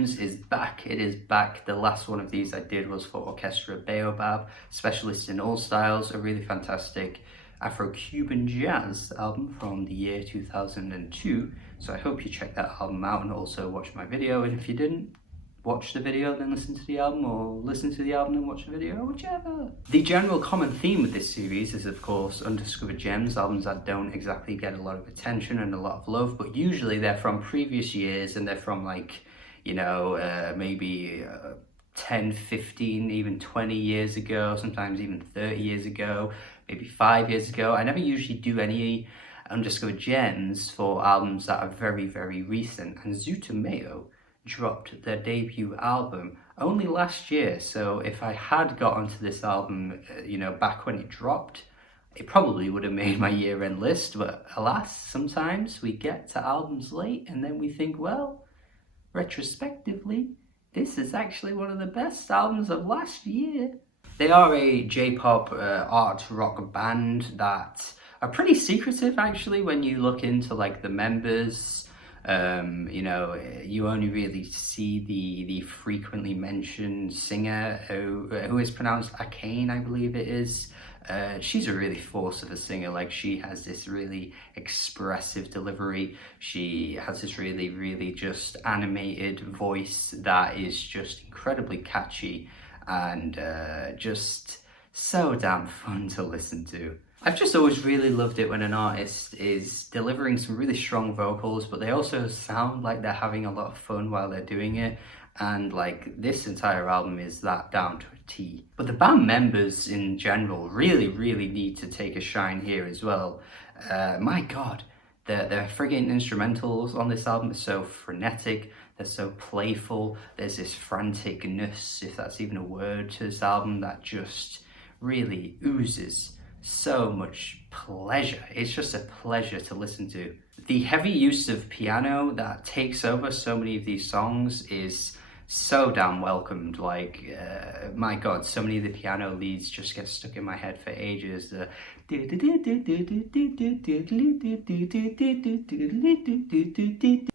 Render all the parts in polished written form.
Gems is back. It is back. The last one of these I did was for Orchestra Baobab, Specialist in All Styles, a really fantastic Afro-Cuban jazz album from the year 2002. So I hope you check that album out and also watch my video. And if you didn't, watch the video then listen to the album, or listen to the album and watch the video, whichever. The general common theme with this series is of course undiscovered gems, albums that don't exactly get a lot of attention and a lot of love, but usually they're from previous years and they're from like, you know, maybe 10, 15, even 20 years ago, sometimes even 30 years ago, maybe 5 years ago. I never usually do any undiscovered gems for albums that are very, very recent, and Zutomayo dropped their debut album only last year. So if I had got onto this album, you know, back when it dropped, it probably would have made my year-end list. But alas, sometimes we get to albums late and then we think, well, retrospectively, this is actually one of the best albums of last year. They are a J-pop art rock band that are pretty secretive actually when you look into like the members. You know, you only really see the frequently mentioned singer who is pronounced Akane, I believe it is. She's a really force of a singer. Like, she has this really expressive delivery. She has this really, really just animated voice that is just incredibly catchy and just so damn fun to listen to. I've just always really loved it when an artist is delivering some really strong vocals, but they also sound like they're having a lot of fun while they're doing it. And like, this entire album is that down to a T. But the band members in general really, really need to take a shine here as well. My God, their friggin' instrumentals on this album are so frenetic, they're so playful. There's this franticness, if that's even a word, to this album that just really oozes so much pleasure. It's just a pleasure to listen to. The heavy use of piano that takes over so many of these songs is so damn welcomed. Like, my God, so many of the piano leads just get stuck in my head for ages. They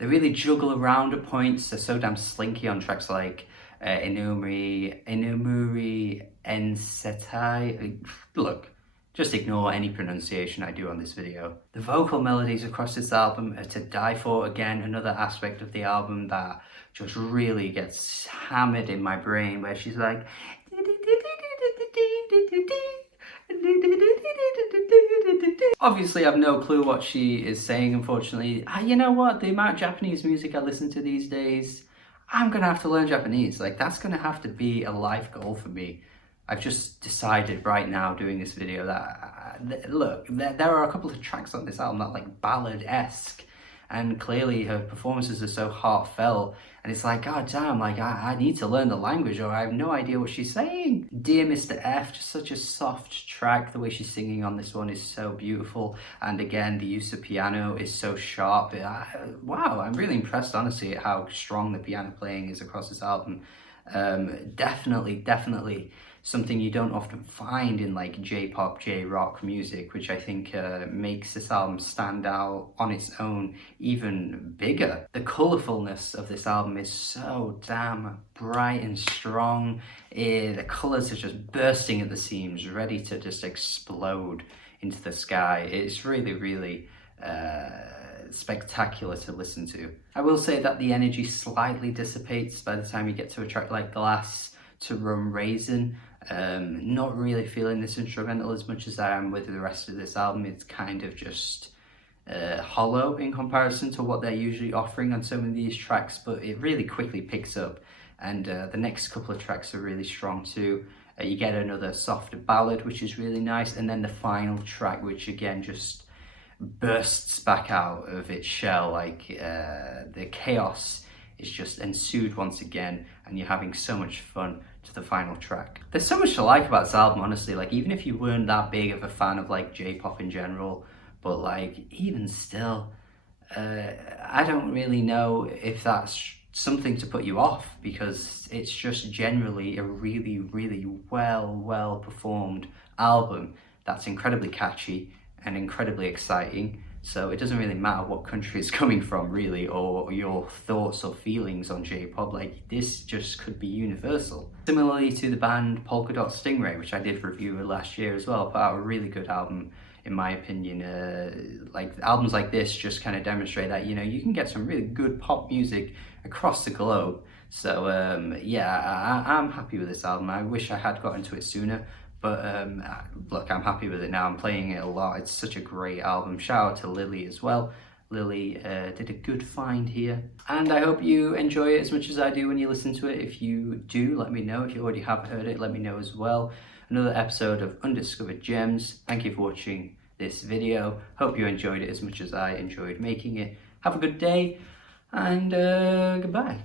really juggle around at points. They're so damn slinky on tracks like Inumuri Ensetai. Look, just ignore any pronunciation I do on this video. The vocal melodies across this album are to die for. Again, another aspect of the album that just really gets hammered in my brain, where she's like, obviously I have no clue what she is saying, unfortunately. You know what, the amount of Japanese music I listen to these days, I'm gonna have to learn Japanese. Like, that's gonna have to be a life goal for me. I've just decided right now doing this video that, look, there are a couple of tracks on this album that are like ballad-esque, and clearly her performances are so heartfelt, and it's like, god damn, like I need to learn the language or I have no idea what she's saying. Dear Mr. F, just such a soft track. The way she's singing on this one is so beautiful, and again, the use of piano is so sharp. Wow, I'm really impressed honestly at how strong the piano playing is across this album. Definitely something you don't often find in like J-pop, J-rock music, which I think makes this album stand out on its own even bigger. The colourfulness of this album is so damn bright and strong. The colours are just bursting at the seams, ready to just explode into the sky. It's really, really spectacular to listen to. I will say that the energy slightly dissipates by the time you get to a track like Glass to Rum Raisin. Not really feeling this instrumental as much as I am with the rest of this album. It's kind of just hollow in comparison to what they're usually offering on some of these tracks, but it really quickly picks up, and the next couple of tracks are really strong too. You get another softer ballad, which is really nice, and then the final track, which again just bursts back out of its shell. Like, the chaos is just ensued once again, and you're having so much fun to the final track. There's so much to like about this album, honestly. Like, even if you weren't that big of a fan of like J-pop in general, but like, even still, I don't really know if that's something to put you off, because it's just generally a really, really well performed album that's incredibly catchy and incredibly exciting. So it doesn't really matter what country it's coming from, really, or your thoughts or feelings on J-pop. Like, this just could be universal. Similarly to the band Polka Dot Stingray, which I did review last year as well, put out a really good album in my opinion. Like, albums like this just kind of demonstrate that, you know, you can get some really good pop music across the globe. So yeah, I'm happy with this album. I wish I had gotten to it sooner, but look, I'm happy with it now. I'm playing it a lot. It's such a great album. Shout out to Lily as well. Lily did a good find here, and I hope you enjoy it as much as I do when you listen to it. If you do, let me know. If you already have heard it, let me know as well. Another episode of Undiscovered Gems. Thank you for watching this video. Hope you enjoyed it as much as I enjoyed making it. Have a good day, and goodbye.